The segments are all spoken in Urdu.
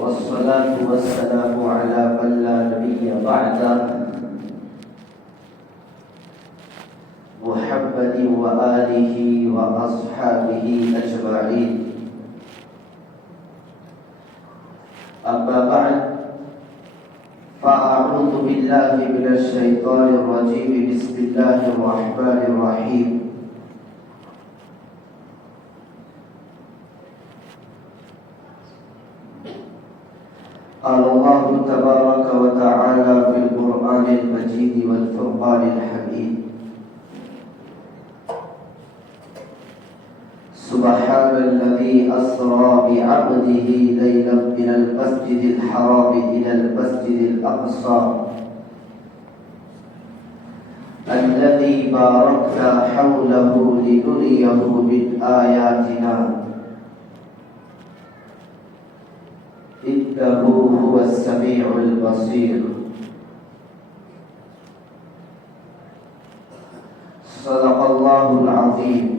والصلاة والسلام على من لا نبي بعده محمد وآله وأصحابه أجمعين. أما بعد فأعوذ بالله من الشيطان الرجيم. بسم الله الرحمن الرحيم. قال الله تبارك وتعالى في القرآن المجيد والفرقان الحميد: سبحان الذي أسرى بعبده ليلا من المسجد الحرام إلى المسجد الأقصى الذي باركنا حوله لنريه من آياتنا إنه هو السميع البصير. صدق الله العظيم.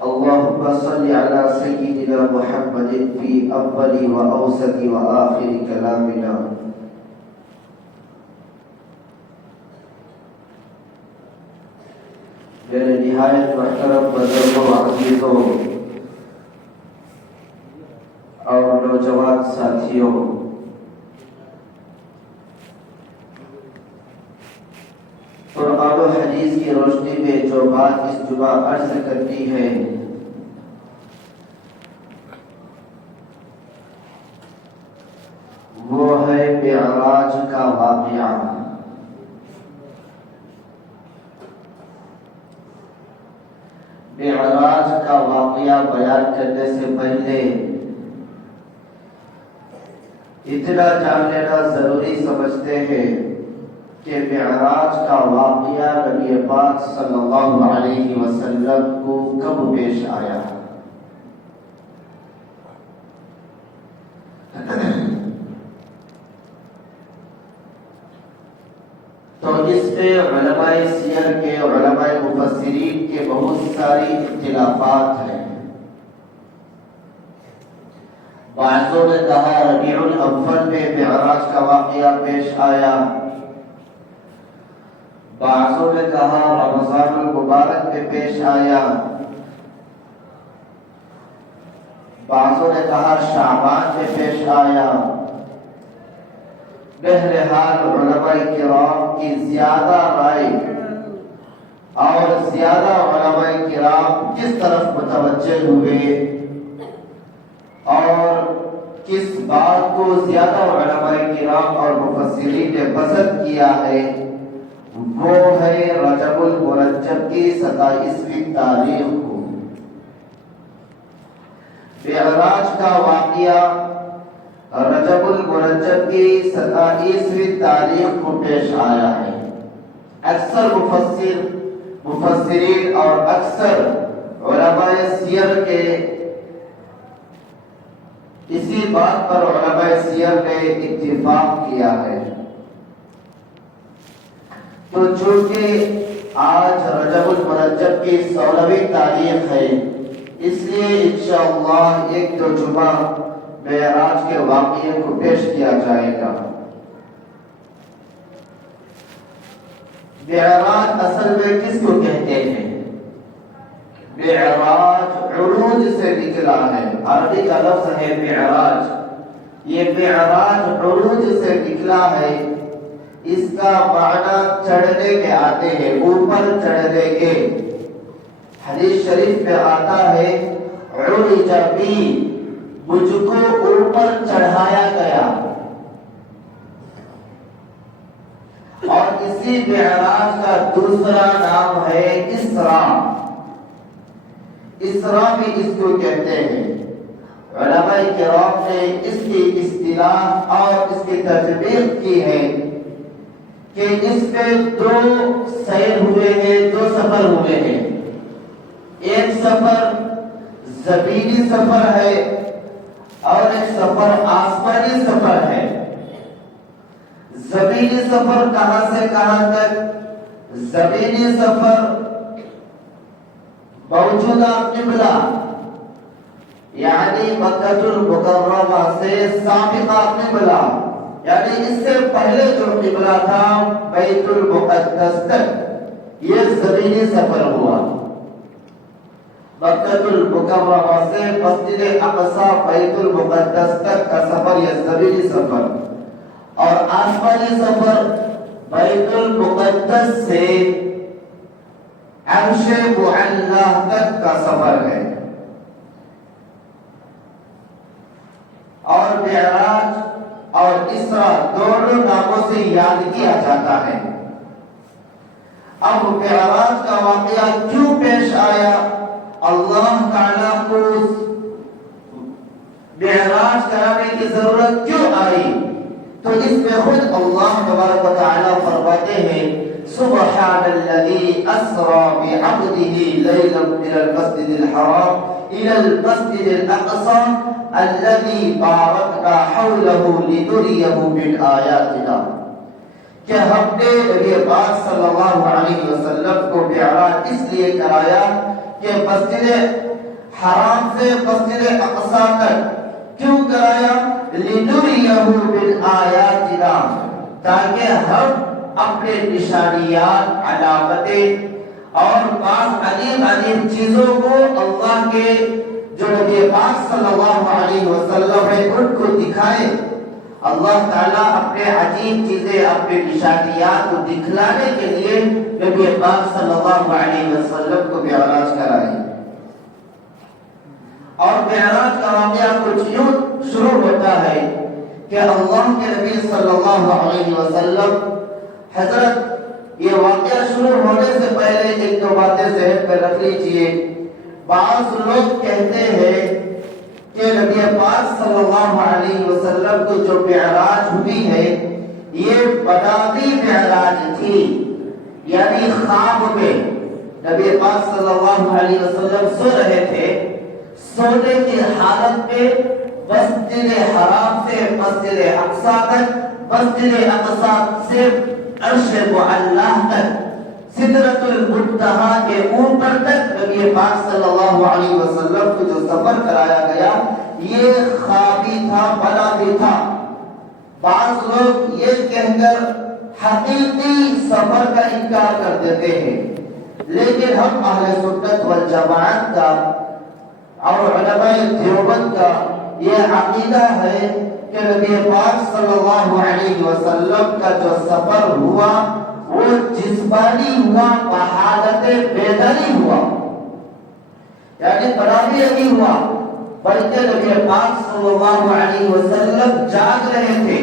اللهم صل على سيدنا محمد في أول وأوسط وآخر كلامنا. میرے نہایت محترم بزرگوں، عزیزوں اور نوجوان ساتھیوں، قرآن و حدیث کی روشنی میں جو بات اس جمعہ عرض کرتی ہے وہ ہے معراج کا واقعہ۔ معراج کا واقعہ بیان کرنے سے پہلے اتنا جان لینا ضروری سمجھتے ہیں کہ معراج کا واقعہ نبی پاک صلی اللہ علیہ وسلم کو کب پیش آیا۔ تو اس میں علماء سیر کے، علماء مفسرین کے بہت ساری اختلافات ہیں۔ بعضوں نے کہا ربیع الاول میں معراج کا واقعہ پیش آیا، بعضوں نے کہا رمضان المبارک میں پیش آیا، بعضوں نے کہا شعبان میں پیش آیا۔ بہرحال علماء کرام کی زیادہ رائے اور زیادہ علماء کرام کس طرف متوجہ ہوئے اور کس بات کو زیادہ علماء کرام اور مفسرین نے پسند کیا ہے وہ ہے رجب المرجب کی 27ویں تاریخ کو۔ معراج کا واقعہ رجب المرجب کی 27ویں تاریخ کو پیش آیا ہے۔ اکثر مفسرین اور اکثر علماء سیر کے اسی بات پر علماء سیر نے اتفاق کیا ہے۔ تو چونکہ آج رجب المرجب کی 16ویں تاریخ ہے، اس لیے انشاءاللہ ایک دو جمعہ معراج کے واقعے کو پیش کیا جائے گا۔ معراج اصل میں کس کو کہتے ہیں؟ معراج عروج سے نکلا ہے، عربی کا لفظ ہے معراج۔ یہ معراج عروج سے نکلا ہے، اس کا معنی چڑھنے کے آتے ہیں، اوپر چڑھنے کے۔ حدیث شریف میں آتا ہے عرج بی، مجھ کو اوپر چڑھایا گیا۔ اور اسی معراج کا دوسرا نام ہے اسراء۔ اسراء بھی اس کو کہتے ہیں۔ علماء کرام نے اس کی اصطلاح اور اس کی تطبیق کی ہے کہ اس میں دو سیر ہوئے ہیں، دو سفر ہوئے ہیں۔ ایک سفر زمینی سفر ہے اور ایک سفر آسمانی سفر ہے۔ زمینی سفر کہاں سے کہاں تک؟ زمینی سفر موجودہ قبلہ یعنی مکہ المکرمہ سے سابقہ قبلہ، یعنی اس سے پہلے جو قبلہ تھا بیت المقدس تک یہ زمینی سفر ہوا۔ مکہ المکرمہ سے مسجد اقصی بیت المقدس تک کا سفر یہ زمینی سفر، اور آسمانی سفر بیت المقدس سے عرش معلی تک کا سفر ہے۔ اور معراج اور اسراء دونوں ناموں سے یاد کیا جاتا ہے۔ اب معراج کا واقعہ کیوں پیش آیا، اللہ تعالیٰ کو معراج کرانے کی ضرورت کیوں آئی، تو اس میں خود اللہ تبارک و تعالیٰ فرماتے ہیں سبحان الذی اسری بعبده لیلا من المسجد الحرام الى المسجد الاقصى الذي باركنا حوله لنريه من آیاتنا، کہ ہم نے نبی پاک صلی اللہ علیہ وسلم کو معراج اس لیے کرایا کہ مسجد حرام سے مسجد اقصی تک کیوں کرایا، لنريه من آیاتنا، تاکہ ہم اپنے نشانیات، علامتیں اور بعض عجیب چیزوں کو اللہ کے جو نبی پاک صلی اللہ علیہ وسلم ہے ان کو دکھائے۔ اللہ تعالیٰ اپنے عجیب چیزیں، اپنے نشانیات کو دکھلانے کے لیے نبی پاک صلی اللہ علیہ وسلم کو معراج کرائے۔ اور معراج کا واقعہ کچھ یوں شروع ہوتا ہے کہ اللہ کے نبی صلی اللہ علیہ وسلم حضرت، یہ واقعہ شروع ہونے سے پہلے ایک دو باتیں ذہن میں رکھ لیجئے۔ بعض لوگ کہتے ہیں کہ نبی پاک صلی اللہ علیہ وسلم کو جو معراج ہوئی ہے یہ منامی معراج تھی، یعنی خواب میں نبی پاک صلی اللہ علیہ وسلم سو رہے تھے، سونے کی حالت میں مسجد حرام سے مسجد اقصی تک، مسجد اقصی سے عرش معلی تک، سدرۃ المنتہا کے اوپر تک نبی پاک صلی اللہ علیہ وسلم کو جو سفر کرایا گیا یہ خوابی تھا، منامی تھا۔ بعض لوگ یہ کہہ کر حقیقی سفر کا انکار کر دیتے ہیں، لیکن ہم اہل سنت والجماعت کا اور علماء دیوبند کا یہ عقیدہ ہے کہ نبی پاک صلی اللہ علیہ وسلم کا جو سفر ہوا وہ جسمانی ہوا، بحالت بیداری ہوا، یعنی منامی نہیں ہوا، بلکہ نبی پاک صلی اللہ علیہ وسلم جاگ رہے تھے۔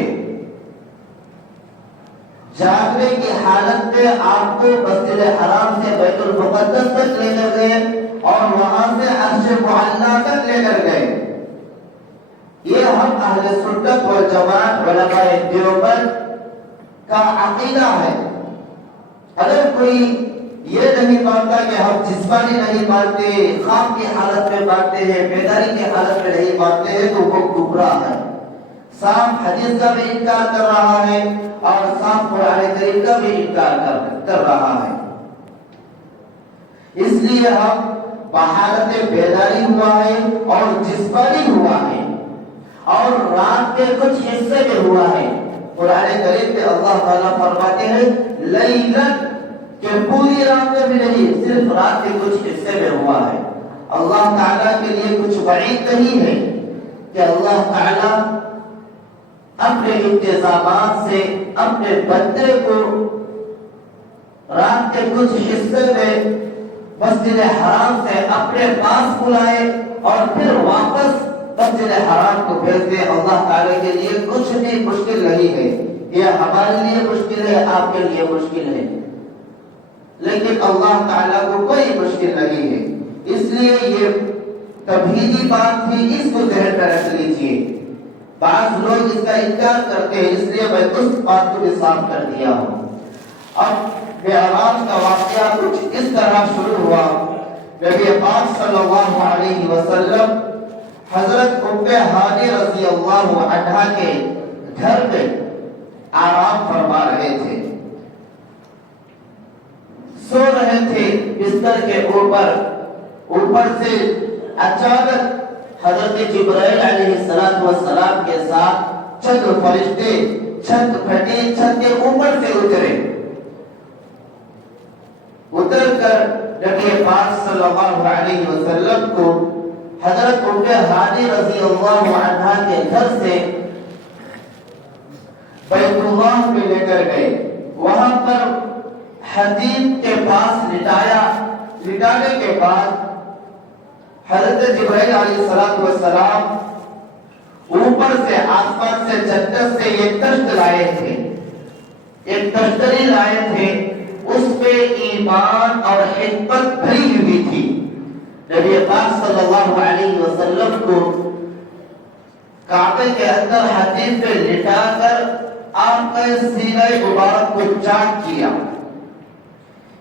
جاگنے کی حالت میں آپ کو مسجد حرام سے بیت المقدس تک لے کر گئے اور وہاں سے عرش معلی تک لے کر گئے۔ یہ ہم اہل سنت والجماعت علماء دیوبند کا عقیدہ ہے۔ اگر کوئی یہ نہیں مانتا کہ ہم جسمانی نہیں مانتے، خواب کی حالت میں مانتے ہیں، بیداری کی حالت میں نہیں مانتے ہیں، تو وہ گمراہ ہے، صاف حدیث کا بھی انکار کر رہا ہے اور صاف قرآن کریم کا بھی انکار کر رہا ہے۔ اس لیے ہم بحالت بیداری ہوا ہے اور جسمانی ہوا ہے، اور رات کے کچھ حصے میں ہوا ہے۔ قرآن کریم میں اللہ تعالیٰ فرماتے ہیں لیلن، کہ پوری رات میں بھی نہیں، صرف رات کے کچھ حصے میں ہوا ہے۔ اللہ تعالیٰ کے لیے کچھ وعید نہیں ہے کہ اللہ تعالیٰ اپنے انتظامات سے اپنے بندے کو رات کے کچھ حصے میں مسجد حرام سے اپنے پاس بلائے اور پھر واپس مسجد حرام کو بھیج دے۔ اللہ تعالیٰ کے لیے کچھ بھی مشکل نہیں ہے، یہ ہمارے لیے مشکل ہے، آپ کے لیے مشکل ہے، لیکن اللہ تعالیٰ کو کوئی مشکل نہیں ہے۔ اس لیے یہ توحیدی بات تھی، اس کو ذہن میں رکھ لیجئے۔ بعض لوگ اس کا انکار کرتے ہیں، اس لیے میں اس بات کو بھی صاف کر دیا ہوں۔ اب معراج کا واقعہ کچھ اس طرح شروع ہوا۔ نبی پاک صلی اللہ علیہ وسلم حضرت ام ہانی رضی اللہ عنہا کے گھر میں آرام فرما رہے تھے، سو رہے تھے بستر کے اوپر سے اچانک حضرت جبرائیل علیہ السلام کے ساتھ چند فرشتے چھت پھٹی چھت کے اوپر سے اتر کر نبی پاک صلی اللہ علیہ وسلم کو حضرت ام ہانی رضی اللہ عنہا کے گھر سے بیت اللہ میں لے کر گئے. وہاں پر حدید کے پاس لٹانے کے بعد حضرت جبرائیل علیہ السلام اوپر سے آسمان سے جنت سے ایک تشت لائے تھے، ایک تشتری لائے تھے. اس پہ ایمان اور حکمت بھری ہوئی تھی. نبی پاک صلی اللہ علیہ وسلم کو کعبے کے اندر حدید پہ لٹا کر آپ کا سینہ مبارک کو چاک کیا،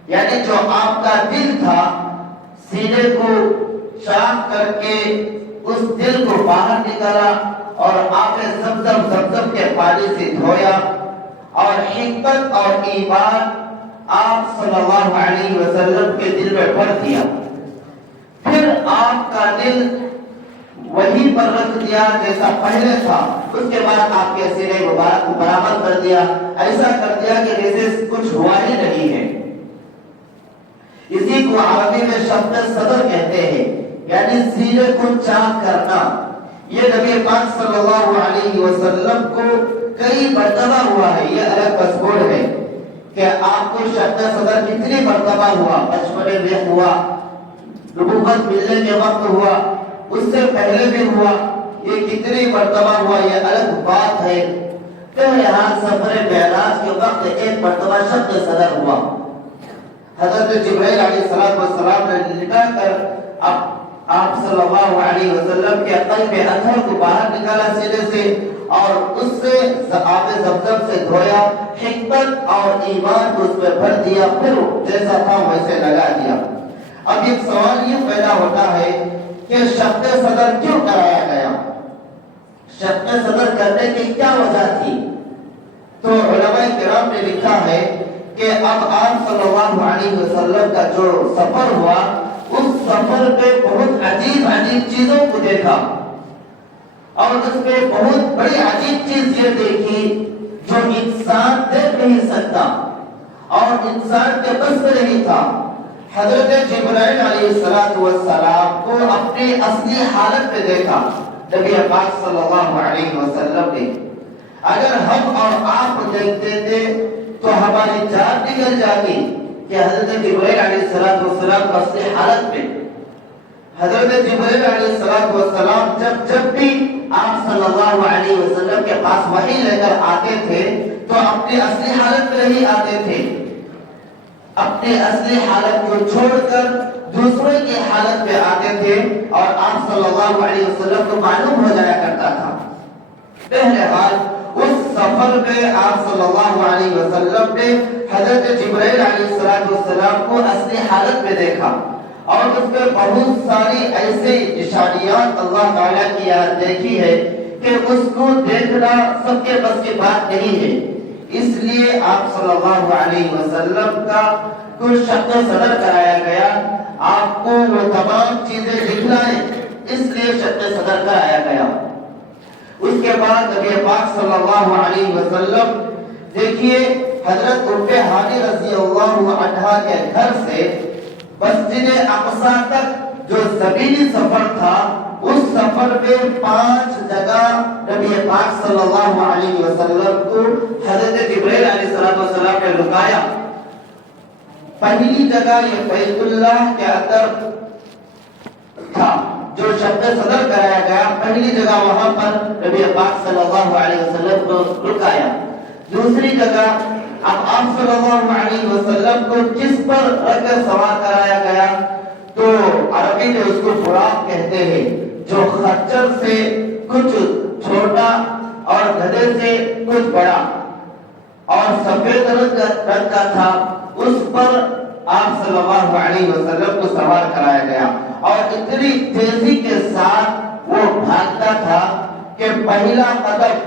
یعنی جو آپ کا دل تھا سینے کو چاک کر کے اس دل کو باہر نکالا اور آب زمزم کے پانی سے دھویا اور حکمت اور ایمان آپ صلی اللہ علیہ وسلم کے دل میں بھر دیا. پھر آپ کا دل وہی پر رکھ دیا جیسا پہلے تھا. اس کے بعد آپ کے سینے مبارک کو برابر کر دیا، ایسا کر دیا کہ جیسے کچھ ہوا ہی نہیں ہے. اسی کو عربی میں شق صدر کہتے ہیں، یعنی سینے کو چاک کرنا. یہ نبی پاک صلی اللہ علیہ وسلم کو کئی مرتبہ ہوا ہے. یہ الگ مذکور ہے کہ آپ کو شق صدر کتنی مرتبہ ہوا، بچپنے میں ہوا، نبوت ملنے کے وقت ہوا، اس سے پہلے بھی ہوا. یہ کتنی مرتبہ ہوا یہ الگ بات ہے. یہاں سفر معراج کے وقت ایک مرتبہ شق صدر ہوا. حضرت جبرائیل علیہ السلام نے لٹا کر آپ صلی اللہ علیہ وسلم کے قلب اطہر کو باہر نکالا سینے سے اور اس سے آب زمزم سے دھویا، حکمت اور ایمان کو اس میں بھر دیا، پھر جیسا تھا ویسے لگا دیا. اب ایک سوال یہ پیدا ہوتا ہے کہ شق صدر کیوں کرایا گیا؟ شق صدر کرنے کی کیا وجہ تھی؟ تو علماء کرام نے لکھا ہے کہ اب آپ صلی اللہ علیہ وسلم کا جو سفر ہوا، اس سفر میں بہت عجیب چیزوں کو دیکھا اور اس میں بہت بڑی عجیب چیز یہ دیکھی جو انسان دیکھ نہیں سکتا اور انسان کے بس میں نہیں تھا. حضرت جبرائیل علیہ السلام کو اپنی اصلی حالت میں دیکھا نبی پاک صلی اللہ علیہ وسلم نے. اگر ہم اور آپ دیکھتے تھے تو ہماری جان نکل جاتی کہ حضرت جبرائیل علیہ السلام کا اصلی حالت میں. حضرت جبرائیل علیہ السلام جب بھی آپ صلی اللہ علیہ وسلم کے پاس وحی لے کر آتے تھے تو اپنی اصلی حالت میں نہیں آتے تھے. اپنی اصلی حالت کو چھوڑ کر دوسرے کی حالت میں آتے تھے اور آپ صلی اللہ علیہ وسلم کو معلوم ہو جایا کرتا تھا. بہرحال اس سفر میں آپ صلی اللہ علیہ وسلم نے حضرت جبرائیل علیہ السلام کو اصلی حالت میں دیکھا اور اس میں بہت ساری ایسی نشانیات اللہ تعالیٰ کی یاد دیکھی ہے کہ اس کو دیکھنا سب کے بس کی بات نہیں ہے. اس لیے آپ صلی اللہ علیہ وسلم کا کچھ شق صدر کرایا گیا، آپ کو وہ تمام چیزیں دکھلائیں، اس لیے شق صدر کرایا گیا. اس کے بعد نبی پاک صلی اللہ علیہ وسلم دیکھیے حضرت ام ہانی رضی اللہ عنہا کے گھر سے مسجد اقصی تک جو زمینی سفر تھا، اس سفر میں 5 جگہ نبی پاک صلی اللہ علیہ وسلم کو حضرت جبرائیل علیہ السلام نے رکایا. پہلی جگہ یہ بیت اللہ کے اندر تھا جو شق صدر کرایا گیا، پہلی جگہ وہاں پر نبی پاک صلی اللہ علیہ وسلم کو رکایا. دوسری جگہ اب آپ صلی اللہ علیہ وسلم کو کس پر رکھ کر سوار کرایا گیا تو عربی میں اس کو براق کہتے ہیں، جو خچر سے کچھ چھوٹا اور گدھے سے کچھ بڑا اور سفید رنگ کا تھا. اس پر آپ صلی اللہ علیہ وسلم کو سوار کرایا گیا اور اتنی تیزی کے ساتھ وہ بھاگتا تھا کہ پہلا قدم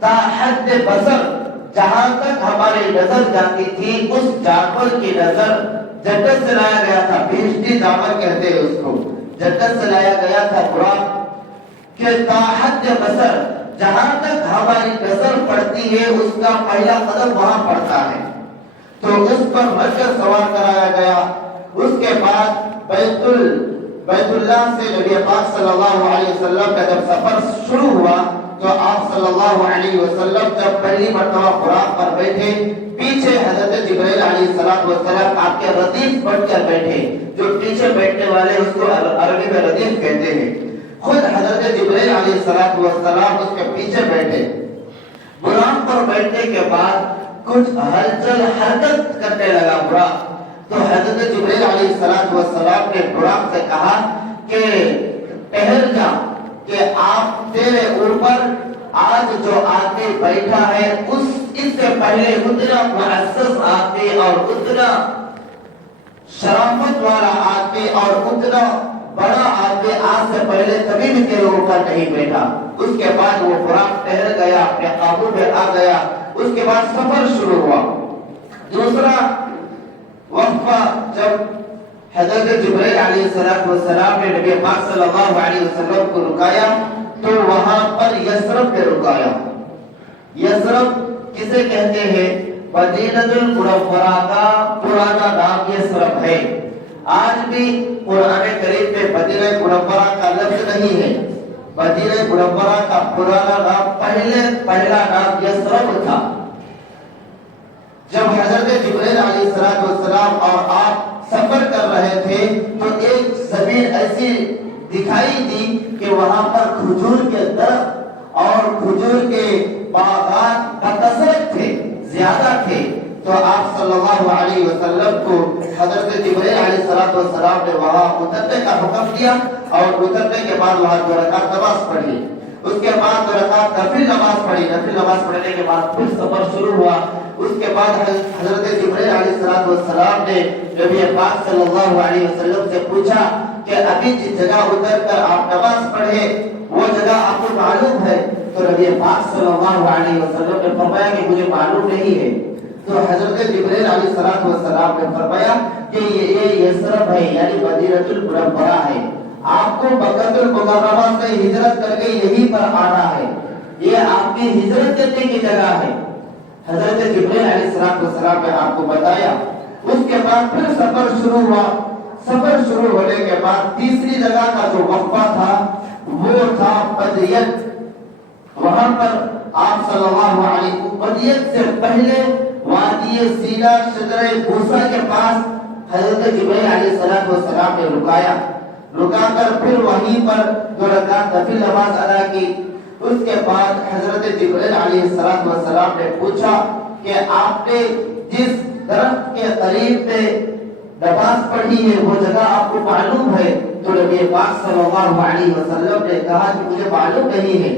تا حد بصر، جہاں تک ہماری نظر جاتی تھی اس جانور کی نظر جنت سے لایا گیا تھا. بہشتی جانور کہتے ہیں اس کو، جنت سے لایا گیا تھا براق. کہ تا حد بصر جہاں تک ہماری نظر پڑتی ہے اس کا پہلا قدم وہاں پڑتا ہے، تو اس پر رکھ کر سوار کرایا گیا۔ اس کے بعد بیت اللہ سے نبی پاک صلی اللہ علیہ وسلم کا جب سفر شروع ہوا تو آپ صلی اللہ علیہ وسلم جب پہلی مرتبہ براق پر بیٹھے، پیچھے حضرت جبرائیل علیہ السلام آپ کے ردیف بن کر بیٹھے، جو پیچھے بیٹھنے والے اس کو عربی میں ردیف کہتے ہیں۔ خود حضرت جبرائیل علیہ السلام اس کے پیچھے بیٹھے۔ براق پر بیٹھنے کے بعد کچھ ہلچل حرکت کرنے لگا براق، تو حضرت جبرائیل علیہ السلام نے براق سے کہا کہ ٹہر جا، کہ آپ تیرے اوپر آج جو آدمی بیٹھا ہے اس سے پہلے اتنا معزز آدمی اور اتنا شرافت والا آدمی اور اتنا بڑا آدمی آج سے پہلے کبھی بھی تیرے اوپر نہیں بیٹھا۔ اس کے بعد وہ براق ٹہر گیا، اپنے قابو میں آ گیا۔ اس کے بعد سفر شروع ہوا۔ دوسرا وقفہ جب حضرت جبرائیل علیہ السلام نے نبی پاک صلی اللہ علیہ وسلم کو رکایا تو وہاں پر یثرب پہ رکایا۔ یثرب کسے کہتے ہیں؟ مدینہ المنورہ کا پرانا نام یثرب ہے۔ آج بھی قرآن کریم میں مدینہ منورہ کا لفظ نہیں ہے۔ مدینہ منورہ کا پرانا نام پہلا نام یثرب تھا۔ جب حضرت جبرائیل علیہ السلام اور آپ سفر کر رہے تھے تو ایک زمین ایسی دکھائی دی کہ وہاں پر کھجور کے درخت اور کھجور کے باغات بکثرت تھے، زیادہ تھے۔ تو آپ صلی اللہ علیہ وسلم کو حضرت جبرائیل علیہ السلام نے وہاں اترنے کا حکم دیا، اور اترنے کے بعد وہاں 2 رکعت نماز پڑھی۔ اس کے بعد 2 رکعت نفل نماز پڑھی۔ نفل نماز پڑھنے کے بعد پھر سفر شروع ہوا۔ اس کے بعد حضرت جبرائیل علیہ السلام نے نبی پاک صلی اللہ علیہ وسلم سے پوچھا کہ ابھی جس جگہ اتر کر آپ نماز پڑھے وہ جگہ آپ کو معلوم ہے؟ تو نبی پاک صلی اللہ علیہ وسلم نے فرمایا کہ مجھے معلوم نہیں ہے۔ تو حضرت جبرائیل علیہ السلام نے فرمایا کہ یہ یثرب ہے، یعنی مدینہ المنورہ ہے۔ آپ کو مکہ المکرمہ سے ہجرت کر کے یہیں پر آنا ہے، یہ آپ کی ہجرت کرنے کی جگہ ہے۔ حضرت جبرائیل علیہ السلام نے آپ کو بتایا۔ اس کے بعد پھر سفر شروع ہوا۔ سفر شروع ہونے کے بعد تیسری جگہ کا جو وقفہ تھا وہ تھا بدیت۔ وہاں پر آپ صلی اللہ علیہ وسلم بدیت سے پہلے وادی سینا شجرہ بوسا کے پاس حضرت جبرائیل علیہ السلام نے رکا کر پھر وہیں پر 2 رکعت نفل نماز ادا کی۔ اس کے بعد حضرت جبرائیل علیہ السلام نے پوچھا کہ آپ نے جس درخت کے قریب میں نماز پڑھی ہے وہ جگہ آپ کو معلوم ہے؟ تو نبی پاک صلی اللہ علیہ وسلم نے کہا کہ مجھے معلوم نہیں ہے۔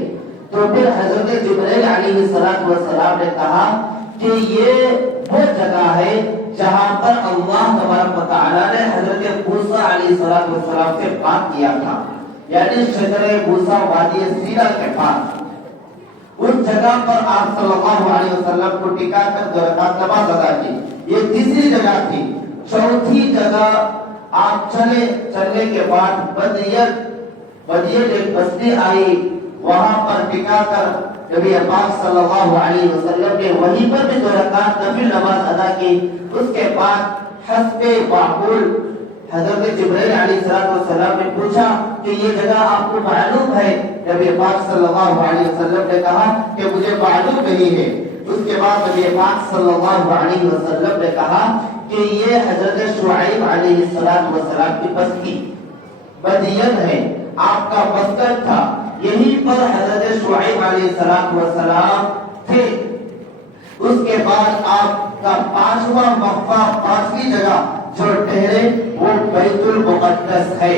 تو پھر حضرت جبرائیل علیہ السلام نے کہا کہ یہ وہ جگہ ہے جہاں پر اللہ تبارک و تعالیٰ نے حضرت موسیٰ علیہ السلام سے بات کیا تھا، یعنی شجرہ بوسا وادی سینا کے پاس۔ اس جگہ پر آپ صلی اللہ علیہ وسلم کو ٹکا کر 2 رکعت نماز ادا کی۔ یہ تیسری جگہ تھی۔ چوتھی جگہ آپ چلنے کے بعد بدیت ایک بستی آئی، وہاں پر ٹکا کر نبی پاک صلی اللہ علیہ وسلم نے وہیں پر بھی 2 رکعت نفل نماز ادا کی۔ اس کے بعد حسب معقول حضرت جبرائیل علیہ السلام نے پوچھا کہ یہ جگہ آپ کو معلوم ہے؟ نبی پاک صلی اللہ علیہ وسلم نے کہا کہ مجھے معلوم نہیں ہے۔ اس کے بعد نبی پاک صلی اللہ علیہ وسلم نے کہا کہ یہ حضرت شعیب علیہ السلام کی بستی بدیت ہے، آپ کا مسکن تھا، یہیں پر حضرت شعیب علیہ السلام تھے۔ اس کے بعد آپ کا 5واں وقفہ، 5ویں جگہ جو ٹھہرے وہ بیت المقدس ہے۔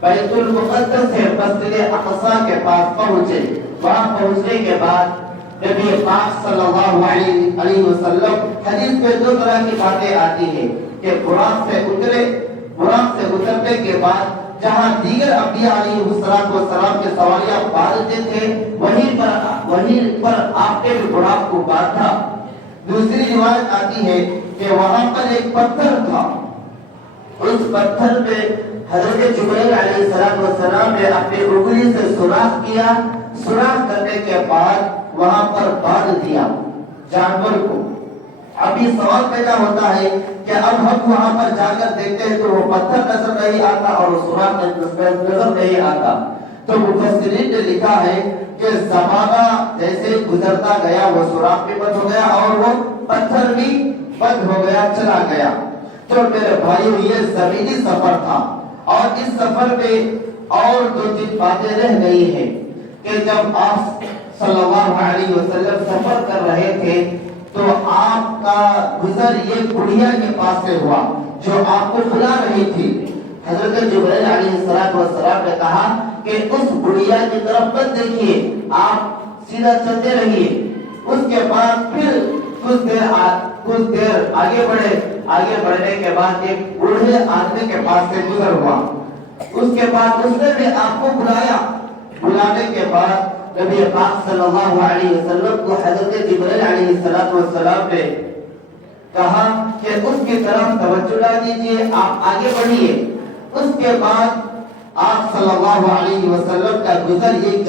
بیت المقدس ہے، مسجد اقصی کے پاس پہنچے۔ وہاں پہنچنے کے بعد نبی پاک صلی اللہ علیہ وسلم، حدیث میں 2 طرح کی باتیں آتی ہیں کہ براق سے اترنے کے بعد جہاں دیگر انبیاء علیہ السلام کے سواریاں باندھتے تھے وہیں پر آپ نے بھی براق کو باندھا۔ دوسری روایت آتی ہے کہ وہاں پر ایک پتھر تھا، اس پتھر میں حضرت جبرائیل علیہ السلام نے اپنی انگلی سے سوراخ کیا، سوراخ کرنے کے بعد وہاں پر باندھ دیا جانور کو۔ اب یہ سوال پیدا ہوتا ہے کہ اب ہم وہاں پر جا کر دیکھتے ہیں تو وہ پتھر نظر نہیں آتا اور سوراخ نظر نہیں آتا۔ تو مفسرین نے لکھا ہے کہ زمانہ جیسے گزرتا گیا وہ سوراخ بھی بند ہو گیا اور وہ پتھر بھی بند ہو گیا، چلا گیا۔ تو میرے بھائیو یہ زمینی سفر تھا، اور اس سفر میں اور دو تین باتیں رہ گئی ہیں کہ جب آپ صلی اللہ علیہ وسلم سفر کر رہے تھے تو آپ کا گزر یہ بڑھیا کے پاس سے ہوا جو آپ کو بلا رہی تھی۔ حضرت جبرائیل علیہ السلام نے کہا کہ اس بڑھیا کی طرف مت دیکھیے، آپ سیدھا چلتے رہیے۔ اس کے بعد پھر کچھ دیر آگے بڑھے، آگے بڑھنے کے بعد ایک بوڑھے آدمی کے پاس سے گزر ہوا۔ اس کے بعد اس نے بھی آپ کو بلایا، بلانے کے بعد نبی پاک صلی اللہ علیہ وسلم کو حضرت جبرائیل علیہ السلام نے کہا کہ اس کی طرف توجہ لا دیجیے، آپ آگے بڑھیے۔ اس کے بعد آپ صلی اللہ علیہ وسلم کا گزر ایک